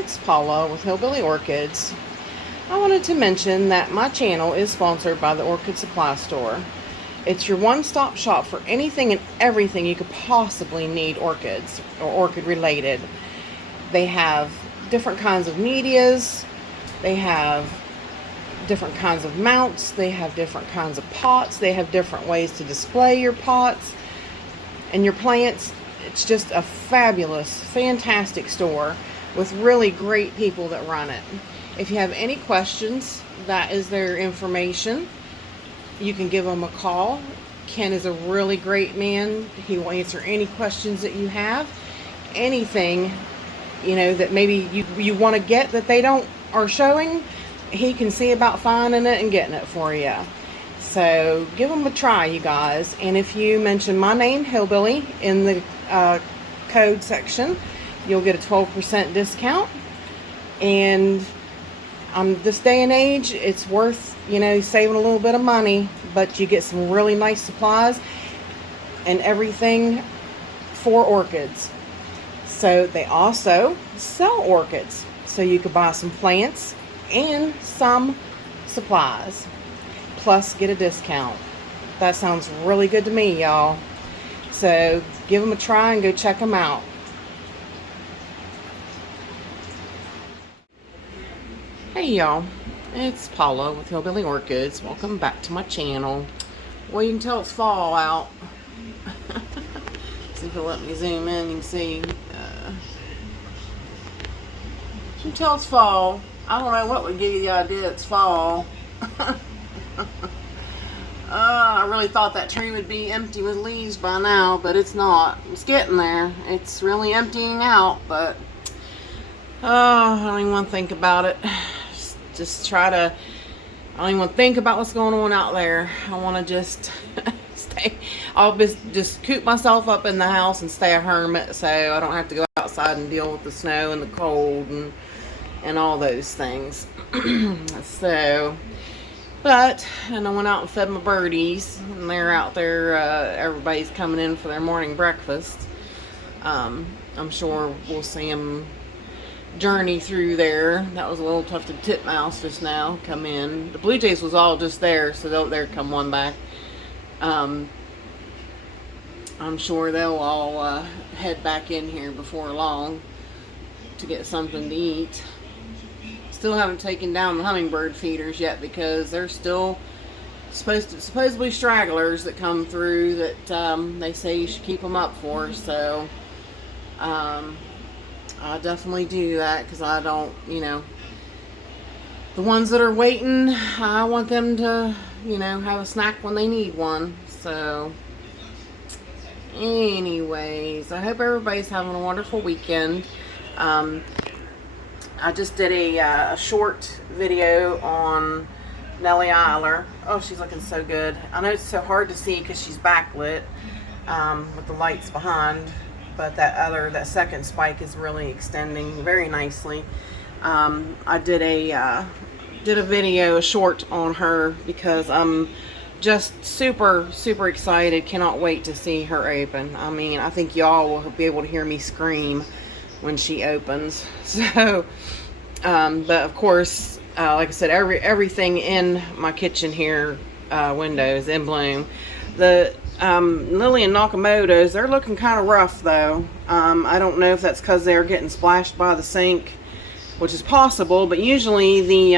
it's Paula with Hillbilly Orchids. I wanted to mention that my channel is sponsored by the Orchid Supply Store. It's your one-stop shop for anything and everything you could possibly need orchids or orchid related. They have different kinds of medias, they have different kinds of mounts, they have different kinds of pots, they have different ways to display your pots and your plants. It's just a fabulous, fantastic store with really great people that run it. If you have any questions, that is their information. You can give them a call. Ken is a really great man. He will answer any questions that you have. Anything, you know, that maybe you want to get that they are showing, he can see about finding it and getting it for you. So give them a try, you guys. And if you mention my name, Hillbilly, in the code section, you'll get a 12% discount. And this day and age, it's worth, you know, saving a little bit of money, but you get some really nice supplies and everything for orchids. So they also sell orchids, so you could buy some plants and some supplies, plus get a discount. That sounds really good to me, y'all. So give them a try and go check them out. Hey y'all, it's Paula with Hillbilly Orchids. Welcome back to my channel. Well, you can tell it's fall out. See if it'll let me zoom in, you can see. You can tell it's fall. I don't know what would give you the idea it's fall. I really thought that tree would be empty with leaves by now, but it's not. It's getting there. It's really emptying out, but I don't even want to think about it. Just try to, I don't even want to think about what's going on out there. I want to just I'll just coop myself up in the house and stay a hermit, so I don't have to go outside and deal with the snow and the cold and all those things. So, and I went out and fed my birdies, and they're out there, everybody's coming in for their morning breakfast. I'm sure we'll see them journey through there. That was a little tufted titmouse just now come in. The blue jays was all just there, so they'll come one back. I'm sure they'll all head back in here before long to get something to eat. Still haven't taken down the hummingbird feeders yet because they're still supposedly stragglers that come through that they say you should keep them up for. So I definitely do that because I don't, you know, the ones that are waiting, I want them to, you know, have a snack when they need one. So anyways, I hope everybody's having a wonderful weekend. I just did a short video on Nellie Eiler. Oh, she's looking so good. I know it's so hard to see because she's backlit with the lights behind, but that second spike is really extending very nicely. I did a video, a short on her because I'm just super excited. Cannot wait to see her open. I mean, I think y'all will be able to hear me scream when she opens. So but of course, like I said, everything in my kitchen here, windows in bloom. The Lily and Nakamoto's, they're looking kind of rough though. I don't know if that's because they're getting splashed by the sink, which is possible, but usually the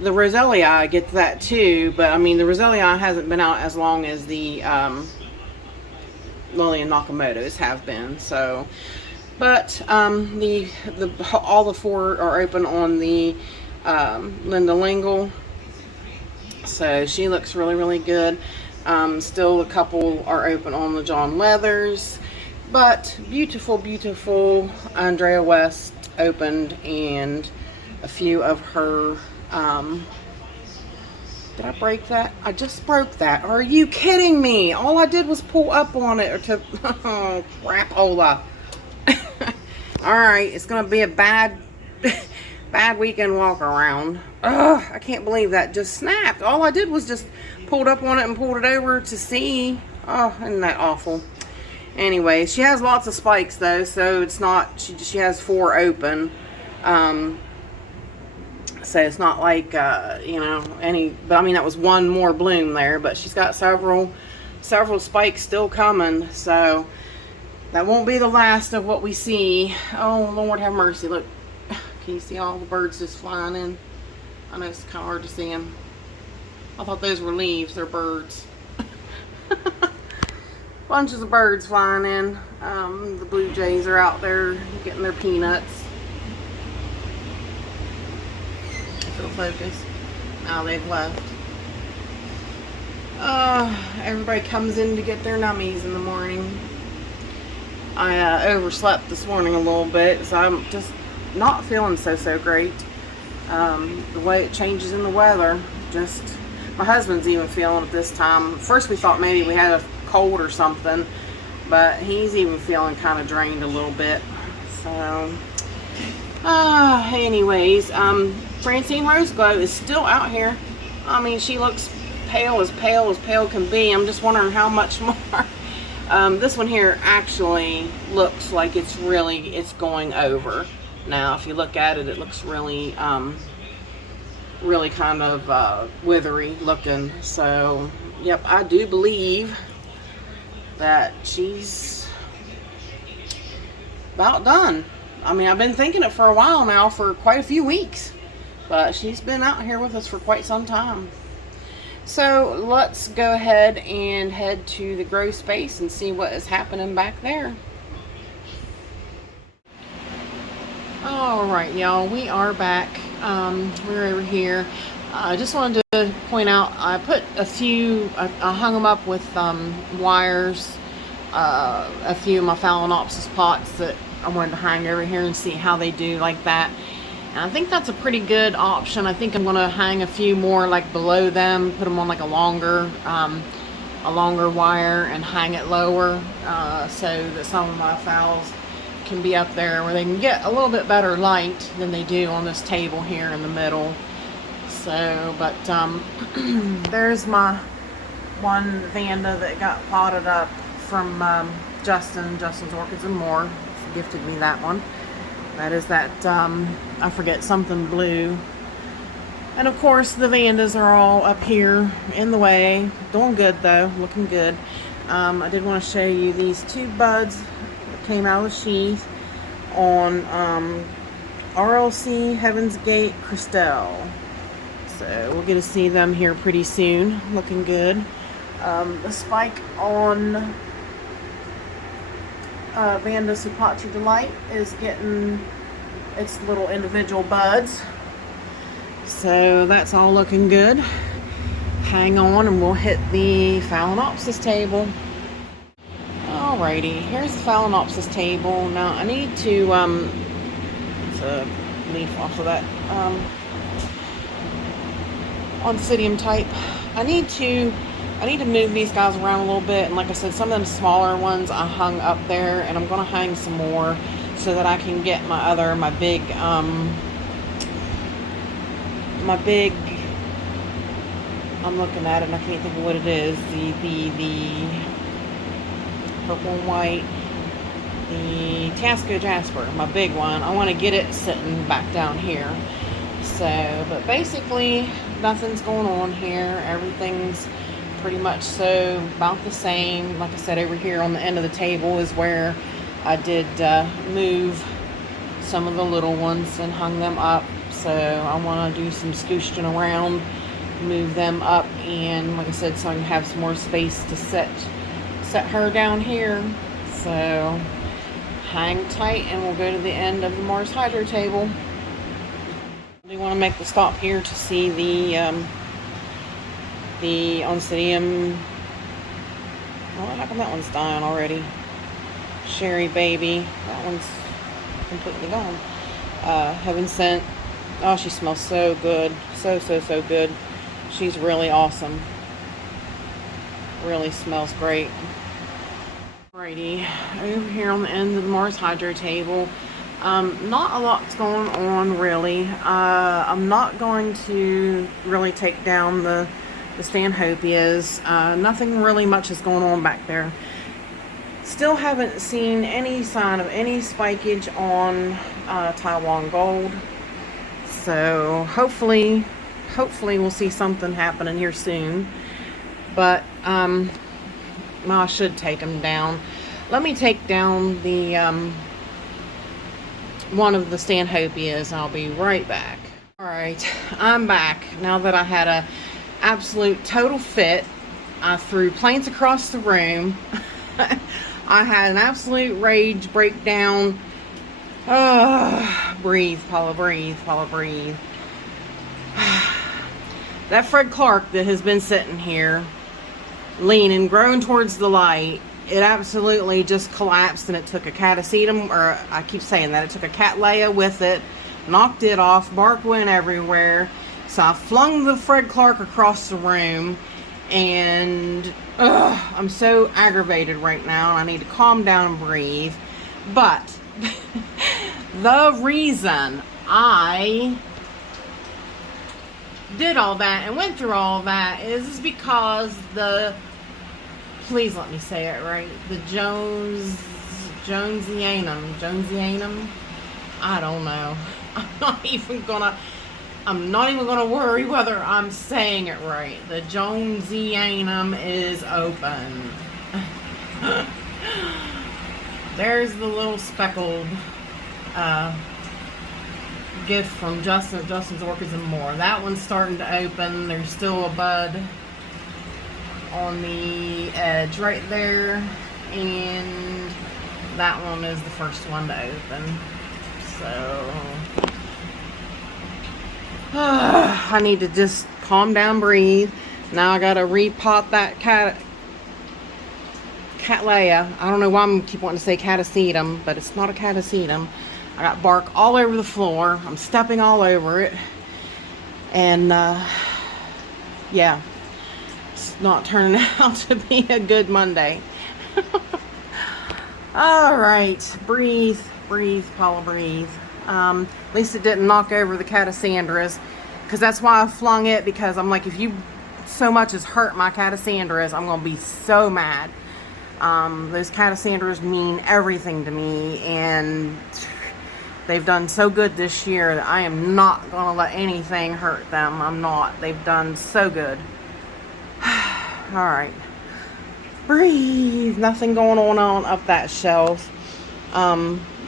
Roselii gets that too. But I mean, the Roselii hasn't been out as long as the Lily and Nakamoto's have been. So, but all the four are open on the Linda Lingle, so she looks really good. Still a couple are open on the John Leathers, but beautiful Andrea West opened, and a few of her did I break that? I just broke that. Are you kidding me? All I did was pull up on it, or to oh crapola. Alright, it's gonna be a bad weekend walk around. Ugh, I can't believe that just snapped. All I did was just pulled up on it and pulled it over to see. Oh, isn't that awful? Anyway, she has lots of spikes though, so it's not, she has 4 open. So it's not like, you know, but I mean, that was one more bloom there, but she's got several spikes still coming. So that won't be the last of what we see. Oh, Lord have mercy. Look, can you see all the birds just flying in? I know it's kind of hard to see them. I thought those were leaves. They're birds. Bunches of birds flying in. The blue jays are out there getting their peanuts. If it'll focus. Now they've left. Everybody comes in to get their nummies in the morning. I overslept this morning a little bit, so I'm just not feeling so great. The way it changes in the weather, just my husband's even feeling it this time. First we thought maybe we had a cold or something, but he's even feeling kind of drained a little bit. So anyways, Francine Roseglow is still out here. I mean, she looks pale as pale can be. I'm just wondering how much more. This one here actually looks like it's going over. Now, if you look at it, it looks really, really kind of withery looking. So, yep, I do believe that she's about done. I mean, I've been thinking it for a while now, for quite a few weeks, but she's been out here with us for quite some time. So let's go ahead and head to the grow space and see what is happening back there. Alright, y'all, we are back. We're over here. I just wanted to point out, I put a few, I hung them up with wires, a few of my Phalaenopsis pots that I wanted to hang over here and see how they do like that. And I think that's a pretty good option. I think I'm going to hang a few more like below them, put them on like a longer wire and hang it lower, so that some of my phals can be up there where they can get a little bit better light than they do on this table here in the middle. So, but there's my one Vanda that got potted up from Justin's Orchids and More. He gifted me that one. That is that, I forget, something blue. And of course the Vandas are all up here in the way. Doing good though, looking good. I did want to show you these two buds that came out of the sheath on RLC Heaven's Gate Christelle. So we'll get to see them here pretty soon. Looking good. The spike on Vanda Supatri Delight is getting its little individual buds. So that's all looking good. Hang on and we'll hit the Phalaenopsis table. Alrighty, here's the Phalaenopsis table. Now I need to, it's a leaf off of that Oncidium type. I need to move these guys around a little bit, and like I said, some of them smaller ones I hung up there, and I'm going to hang some more so that I can get my big, I'm looking at it and I can't think of what it is, the purple and white, the Tasco Jasper, my big one. I want to get it sitting back down here. So, but basically nothing's going on here. Everything's pretty much so about the same. Like I said, over here on the end of the table is where I did move some of the little ones and hung them up. So I want to do some scooching around, move them up, and like I said, so I can have some more space to set her down here. So hang tight and we'll go to the end of the Mars Hydro table. I do want to make the stop here to see the Oncidium. Oh, how come that one's dying already? Sherry Baby. That one's completely gone. Heaven Sent. Oh, she smells so good. So good. She's really awesome. Really smells great. Alrighty. Over here on the end of the Mars Hydro table. Not a lot's going on really. I'm not going to really take down the Stanhopias. Nothing really much is going on back there. Still haven't seen any sign of any spikage on Taiwan Gold. So hopefully we'll see something happening here soon. But I should take them down. Let me take down the one of the Stanhopias. I'll be right back. Alright, I'm back. Now that I had a absolute total fit, I threw plants across the room. I had an absolute rage breakdown. Breathe, Paula, breathe, Paula, breathe. That Fred Clark that has been sitting here, leaning, growing towards the light, it absolutely just collapsed, and it took a catasetum, or I keep saying that, it took a Cattleya with it, knocked it off, bark went everywhere. So I flung the Fred Clark across the room, and I'm so aggravated right now. I need to calm down and breathe. But the reason I did all that and went through all that is because please let me say it right, the Jonesianum, I don't know. I'm not even gonna worry whether I'm saying it right. The Jonesianum is open. There's the little speckled gift from Justin's Orchids and More. That one's starting to open. There's still a bud on the edge right there, and that one is the first one to open. So I need to just calm down, breathe. Now I gotta repot that Cattleya. I don't know why I'm keep wanting to say catasetum, but it's not a catasetum. I got bark all over the floor. I'm stepping all over it, and yeah, it's not turning out to be a good Monday. All right, breathe, Paula, breathe. At least it didn't knock over the Catasandras, because that's why I flung it, because I'm like, if you so much as hurt my Catasandras, I'm going to be so mad. Those Catasandras mean everything to me, and they've done so good this year that I am not going to let anything hurt them. I'm not. They've done so good. All right. Breathe. Nothing going on up that shelf.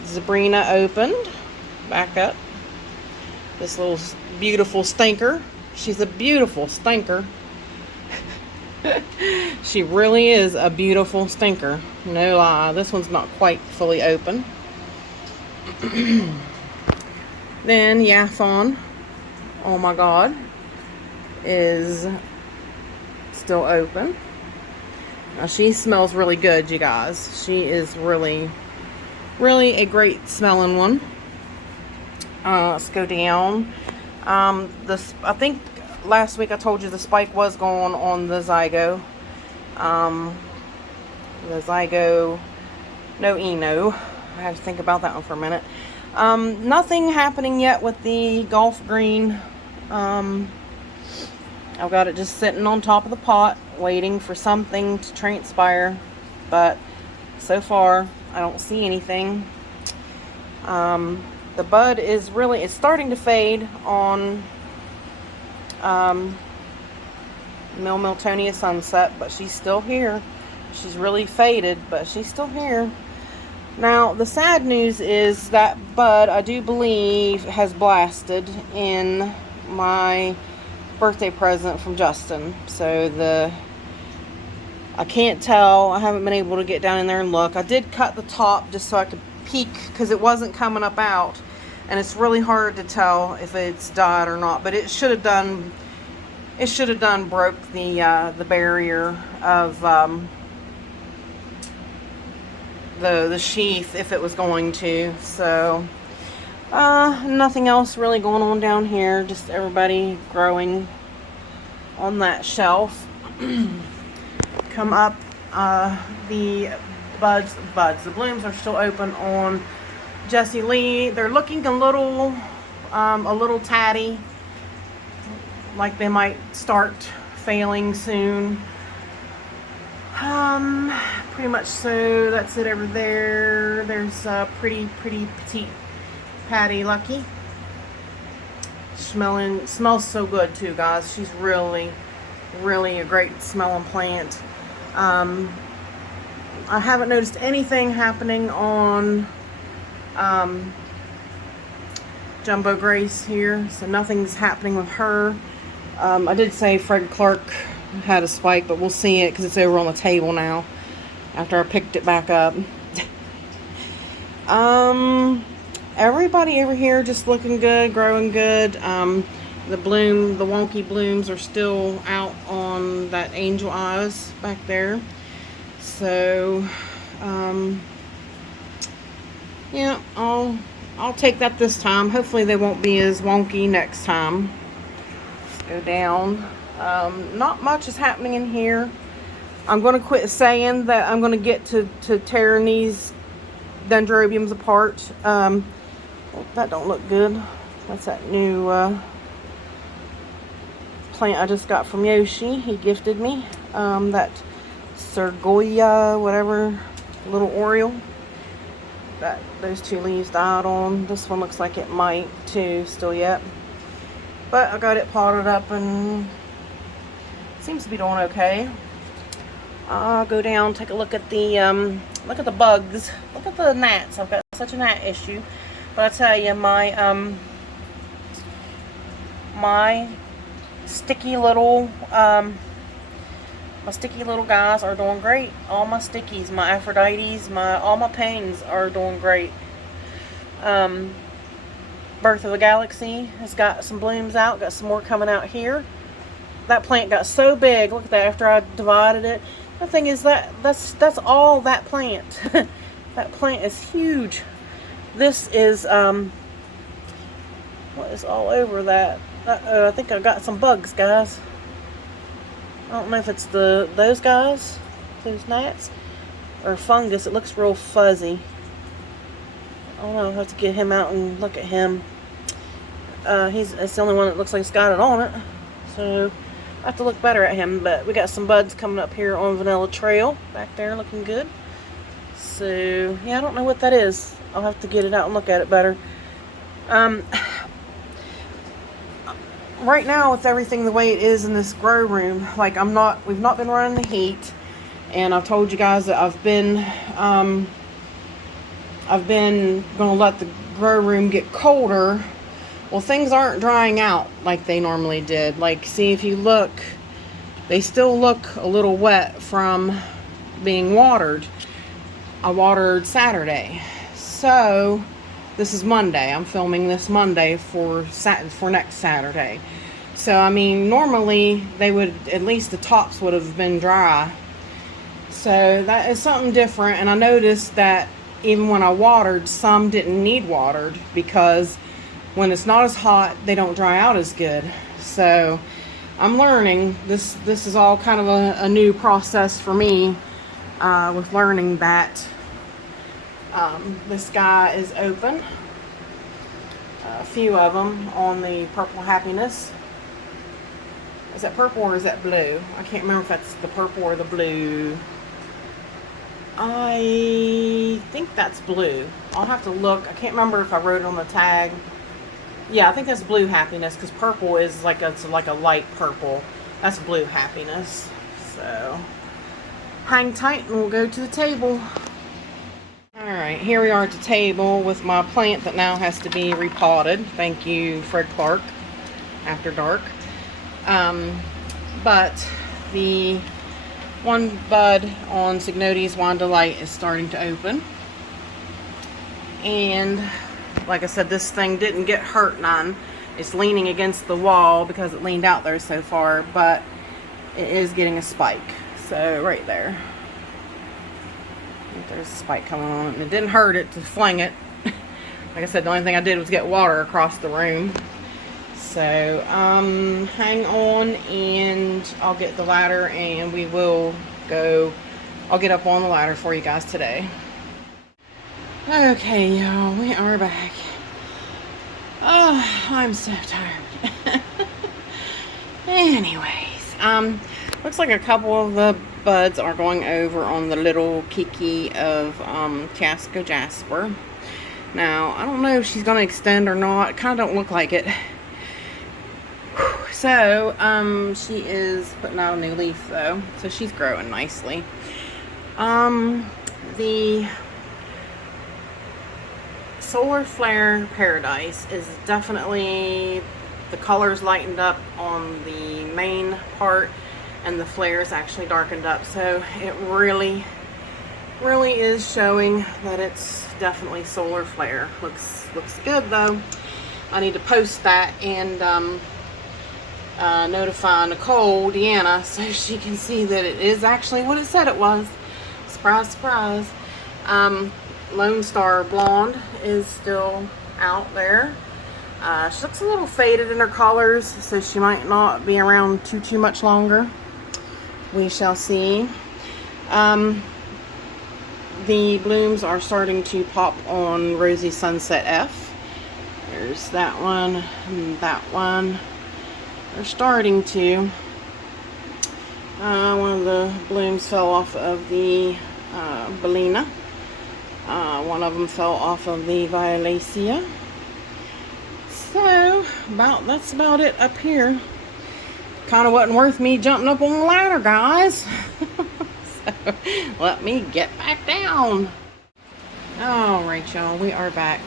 Sabrina opened. Back up. This little beautiful stinker. She's a beautiful stinker. She really is a beautiful stinker. No lie. This one's not quite fully open. Then Yaphon, oh my god, is still open. Now she smells really good, you guys. She is really a great smelling one. Let's go down. I think last week I told you the spike was going on the Zygo. The Zygo no Eno. I have to think about that one for a minute. Nothing happening yet with the Gulf Green. I've got it just sitting on top of the pot, waiting for something to transpire. But so far, I don't see anything. The bud is it's starting to fade on Miltonia Sunset, but she's still here. She's really faded, but she's still here. Now, the sad news is that bud, I do believe, has blasted in my birthday present from Justin. So I can't tell. I haven't been able to get down in there and look. I did cut the top just so I could peek, because it wasn't coming up out. And it's really hard to tell if it's died or not. But it should have done broke the barrier of the sheath if it was going to. So nothing else really going on down here, just everybody growing on that shelf. Come up, the buds, the blooms are still open on Jessie Lee. They're looking a little tatty, like they might start failing soon. Pretty much so. That's it over there. There's a pretty petite Patty Lucky. Smells so good too, guys. She's really a great smelling plant. I haven't noticed anything happening on Jumbo Grace here, so nothing's happening with her. I did say Fred Clark had a spike, but we'll see it because it's over on the table now after I picked it back up. Everybody over here just looking good, growing good. The wonky blooms are still out on that Angel Eyes back there. So, yeah, I'll take that this time. Hopefully they won't be as wonky next time. Let's go down. Not much is happening in here. I'm going to quit saying that I'm going to get to tearing these dendrobiums apart. Oh, that don't look good. That's that new plant I just got from Yoshi. He gifted me. That Sergoya, whatever, little Oriole. Those two leaves died on. This one looks like it might too, still yet. But I got it potted up and seems to be doing okay. I'll go down, take a look at the bugs. Look at the gnats. I've got such a gnat issue. But I tell you, my sticky little guys are doing great. All my stickies, my Aphrodites, all my pains are doing great. Birth of the Galaxy has got some blooms out, got some more coming out here. That plant got so big. Look at that after I divided it. The thing is that's all that plant. That plant is huge. This is what is all over that? Uh-oh, I think I got some bugs, guys. I don't know if it's those guys, those gnats, or fungus. It looks real fuzzy. I don't know. I'll have to get him out and look at him. It's the only one that looks like it's got it on it. So I have to look better at him. But we got some buds coming up here on Vanilla Trail back there, looking good. So yeah, I don't know what that is. I'll have to get it out and look at it better. Right now, with everything the way it is in this grow room, like we've not been running the heat, and I've told you guys that I've been gonna let the grow room get colder. Well, things aren't drying out like they normally did. Like, see, if you look, they still look a little wet from being watered. I watered Saturday, so this is Monday. I'm filming this Monday for next Saturday. So, I mean, normally they would, at least the tops would have been dry. So that is something different. And I noticed that even when I watered, some didn't need watered because when it's not as hot, they don't dry out as good. So I'm learning. This is all kind of a new process for me with learning that this guy is open. A few of them on the Purple Happiness. Is that purple or is that blue? I can't remember if that's the purple or the blue. I think that's blue. I'll have to look. I can't remember if I wrote it on the tag. Yeah, I think that's Blue Happiness because purple is like a light purple. That's Blue Happiness. So hang tight and we'll go to the table. Alright, here we are at the table with my plant that now has to be repotted. Thank you, Fred Clark, After Dark. But the one bud on Signotes Wine Delight is starting to open. And like I said, this thing didn't get hurt none. It's leaning against the wall because it leaned out there so far, but it is getting a spike. So right there. There's a spike coming on it, and it didn't hurt it to fling it. Like I said, the only thing I did was get water across the room. So hang on, and I'll get the ladder and we will go. I'll get up on the ladder for you guys today. Okay, y'all, we are back. Oh, I'm so tired. Anyways, looks like a couple of the buds are going over on the little Kiki of Casco Jasper. Now, I don't know if she's going to extend or not. It kind of don't look like it. So, she is putting out a new leaf though. So she's growing nicely. The Solar Flare Paradise is definitely, the colors lightened up on the main part and the flares actually darkened up. So it really is showing that it's definitely Solar Flare. Looks good though. I need to post that and notify Nicole, Deanna, so she can see that it is actually what it said it was. Surprise, surprise. Lone Star Blonde is still out there. She looks a little faded in her colors, so she might not be around too much longer. We shall see. The blooms are starting to pop on Rosy Sunset F. There's that one and that one. They're starting to. One of the blooms fell off of the Bellina. One of them fell off of the Violacea. So, that's about it up here. Kind of wasn't worth me jumping up on the ladder, guys. So, let me get back down. Alright, y'all, we are back.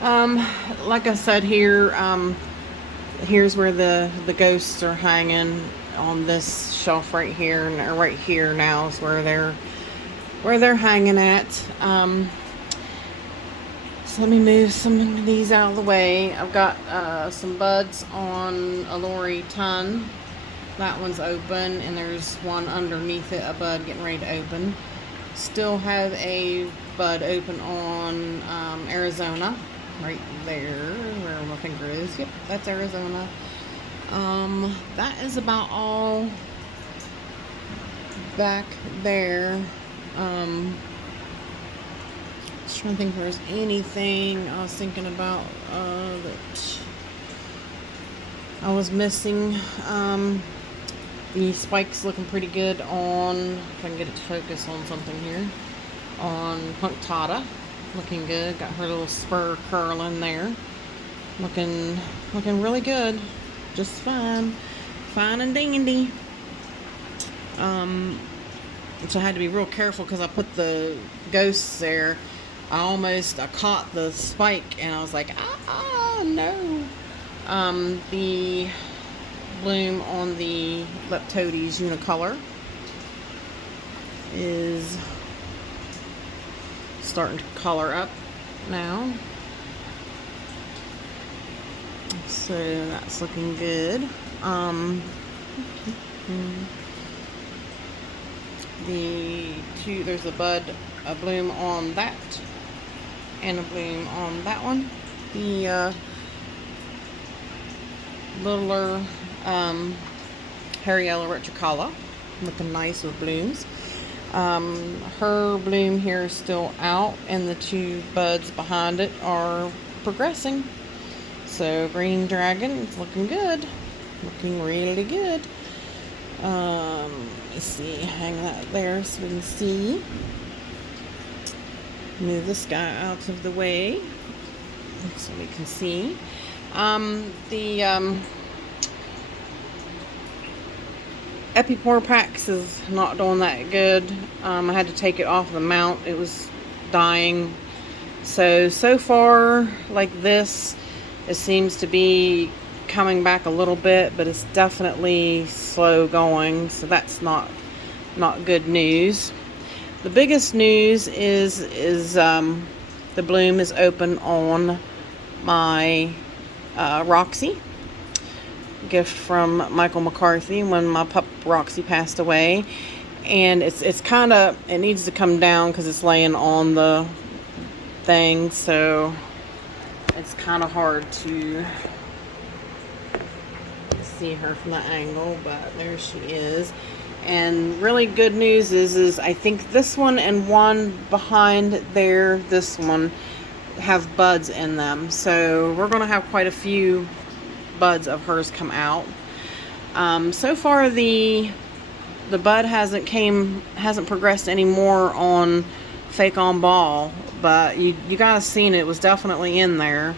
Like I said here, here's where the ghosts are hanging on this shelf right here, and right here now is where they're hanging at. So let me move some of these out of the way. I've got some buds on a Lori ton. That one's open, and there's one underneath it, a bud getting ready to open. Still have a bud open on Arizona, right there, where my finger is. Yep, that's Arizona. That is about all back there. Just trying to think if there's anything I was thinking about that I was missing. The spike's looking pretty good on, if I can get it to focus on something here, on Punctata. Looking good. Got her little spur curl in there. Looking really good. Just fine. Fine and dandy. Which I had to be real careful because I put the ghosts there. I caught the spike and I was like, no. The bloom on the Leptodes unicolor is starting to color up now. So that's looking good. There's a bloom on that, and a bloom on that one. The littler Hariella retricala, looking nice with blooms. Her bloom here is still out, and the two buds behind it are progressing. So Green Dragon is looking good, looking really good. Let's see, hang that there so we can see. Move this guy out of the way so we can see. The Epipore Pax is not doing that good. I had to take it off the mount. It was dying. So far, like this, it seems to be coming back a little bit, but it's definitely slow going, so that's not good news. The biggest news is the bloom is open on my Roxy, gift from Michael McCarthy when my pup Roxy passed away, and it's kind of, it needs to come down because it's laying on the thing, so it's kind of hard to see her from that angle, but there she is. And really good news is I think this one and one behind there, this one, have buds in them, so we're gonna have quite a few buds of hers come out. So far the bud hasn't progressed anymore on Fake on Ball, but you guys seen it was definitely in there.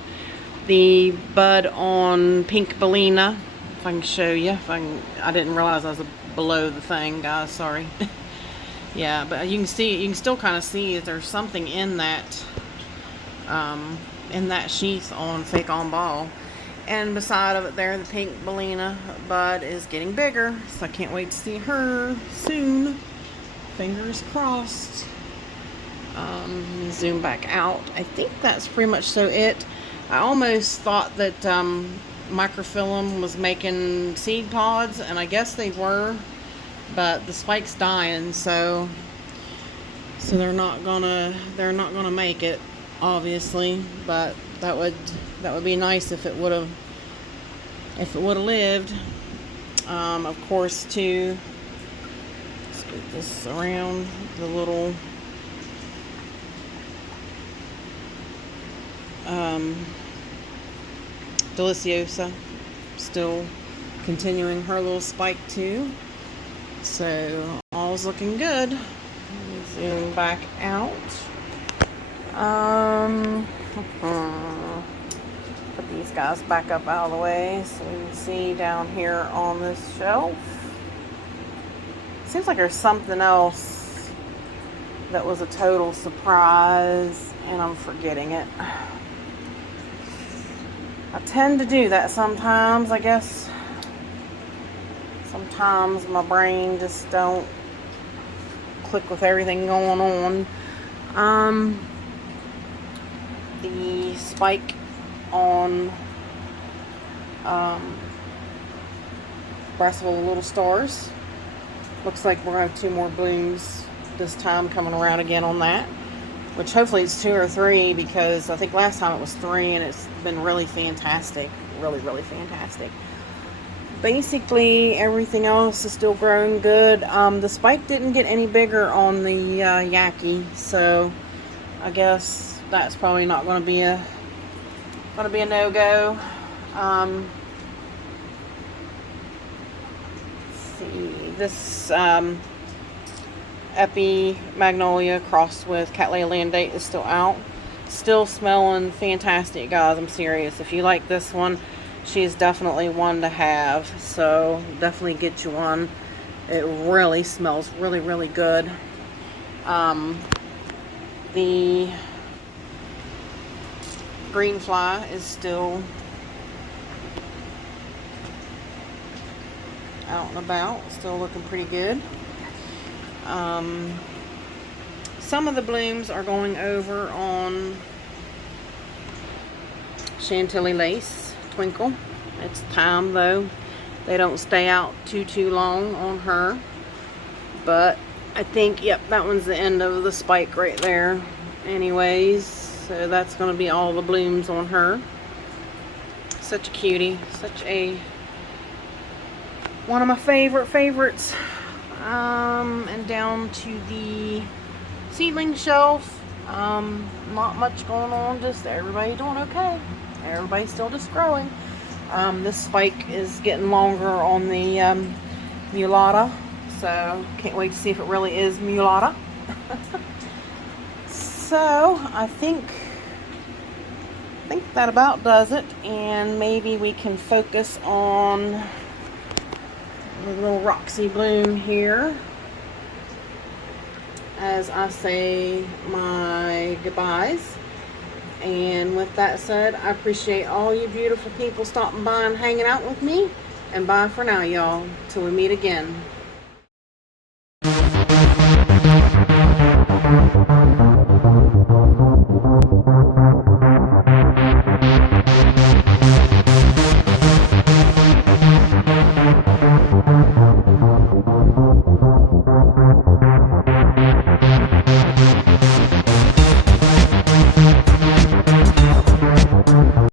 The bud on Pink Bellina, if I can show you, I didn't realize I was below the thing, guys, sorry. Yeah, but you can see, you can still kind of see if there's something in that sheath on Fake On Ball. And beside of it there, the Pink Bellina bud is getting bigger, so I can't wait to see her soon. Fingers crossed. Zoom back out. I think that's pretty much so it. I almost thought that microfilm was making seed pods, and I guess they were, but the spike's dying, so they're not gonna make it, obviously. But that would be nice if it would have lived. Of course, too. Scoot this around the little Deliciosa, still continuing her little spike too. So all's looking good. Zoom back out. Put these guys back up out of the way so we can see down here on this shelf. Seems like there's something else that was a total surprise and I'm forgetting it. I tend to do that sometimes, I guess. Sometimes my brain just don't click with everything going on. The spike on Brassel Little Stars. Looks like we're going to have 2 more blooms this time coming around again on that. Which hopefully it's 2 or 3, because I think last time it was 3 and it's been really fantastic. Really, really fantastic. Basically, everything else is still growing good. The spike didn't get any bigger on the Yaki, so I guess that's probably not going to be a no-go. Let's see, this Epi Magnolia crossed with Cattleya Landate is still out. Still smelling fantastic, guys. I'm serious. If you like this one, she's definitely one to have. So definitely get you one. It really smells really, really good. The green fly is still out and about. Still looking pretty good. Some of the blooms are going over on Chantilly Lace Twinkle. It's time though. They don't stay out too long on her. But I think, yep, that one's the end of the spike right there. Anyways, so that's going to be all the blooms on her. Such a cutie. Such a one of my favorites. And down to the seedling shelf. Not much going on, just everybody doing okay. Everybody's still just growing. This spike is getting longer on the Mulata, so can't wait to see if it really is Mulata. So I think that about does it, and maybe we can focus on the little Roxy bloom here as I say my goodbyes. And with that said, I appreciate all you beautiful people stopping by and hanging out with me. And bye for now, y'all, till we meet again.